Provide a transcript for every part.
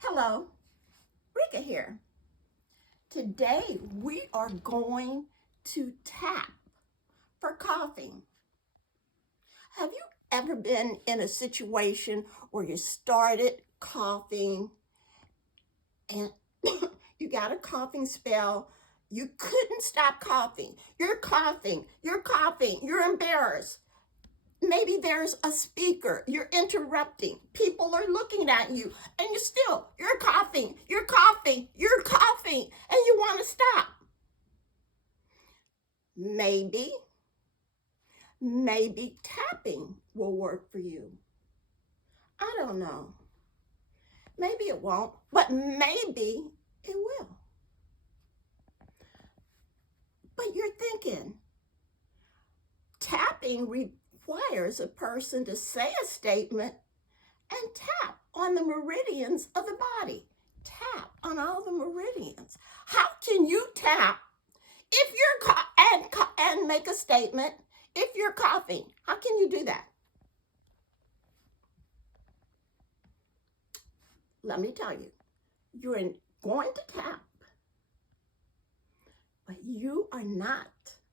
Hello, Rica here. Today we are going to tap for coughing. Have you ever been in a situation where you started coughing and you got a coughing spell? You couldn't stop coughing. You're coughing, you're embarrassed. Maybe there's a speaker, you're interrupting, people are looking at you, and you're coughing, and you want to stop. Maybe tapping will work for you. I don't know. Maybe it won't, but maybe it will. But you're thinking, tapping requires a person to say a statement and tap on the meridians of the body. Tap on all the meridians. How can you tap if you're and make a statement if you're coughing? How can you do that? Let me tell you, you're going to tap, but you are not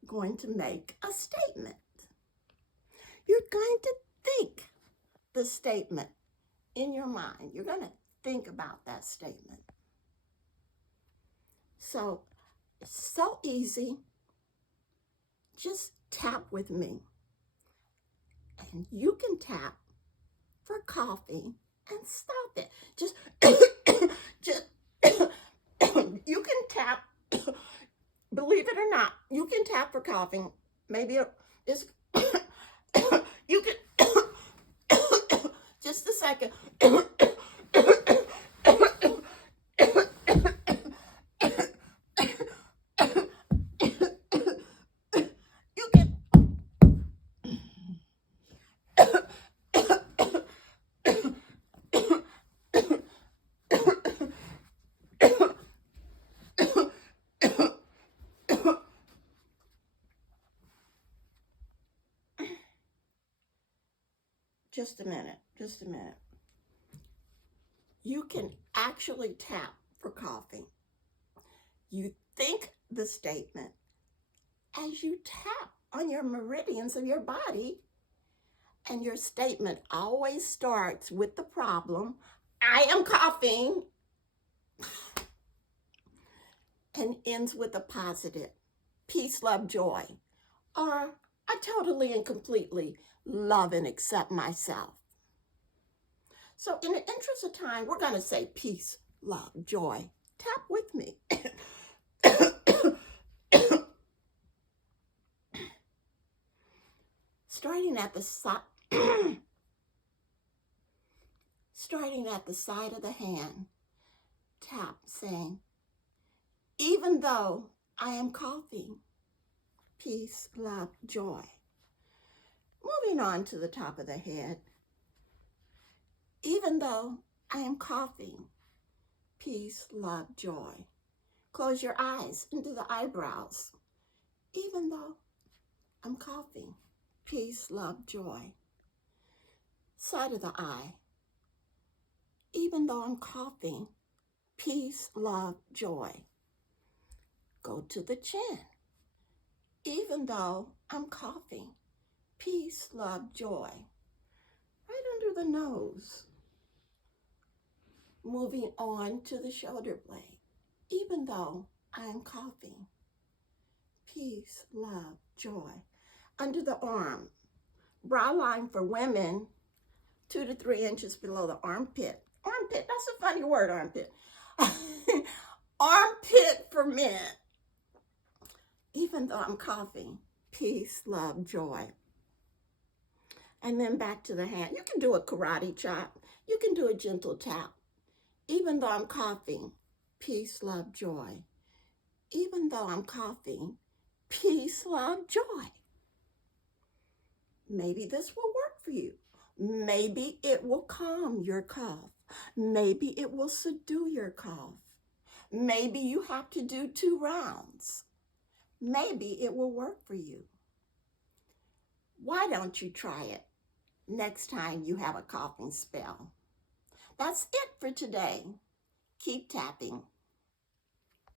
going to make a statement. You're going to think the statement in your mind. You're going to think about that statement. So it's so easy. Just tap with me. And you can tap for coughing and stop it. Just you can tap, believe it or not, you can tap for coughing. Maybe it's you can just a second. You can just a minute. You can actually tap for coughing. You think the statement as you tap on your meridians of your body, and your statement always starts with the problem, I am coughing, and ends with a positive, peace, love, joy, or I totally and completely love and accept myself. So in the interest of time, we're going to say peace, love, joy. Tap with me. Starting at the side of the hand, tap saying, even though I am coughing, peace, love, joy. Moving on to the top of the head, even though I am coughing, peace, love, joy. Close your eyes into the eyebrows. Even though I'm coughing, peace, love, joy. Side of the eye. Even though I'm coughing, peace, love, joy. Go to the chin. Even though I'm coughing, peace, love, joy. Right under the nose. Moving on to the shoulder blade. Even though I'm coughing, peace, love, joy. Under the arm. Brow line for women, 2 to 3 inches below the armpit. Armpit, that's a funny word, armpit. Armpit for men. Even though I'm coughing, peace, love, joy. And then back to the hand. You can do a karate chop. You can do a gentle tap. Even though I'm coughing, peace, love, joy. Even though I'm coughing, peace, love, joy. Maybe this will work for you. Maybe it will calm your cough. Maybe it will subdue your cough. Maybe you have to do 2 rounds. Maybe it will work for you. Why don't you try it next time you have a coughing spell? That's it for today. keep tapping.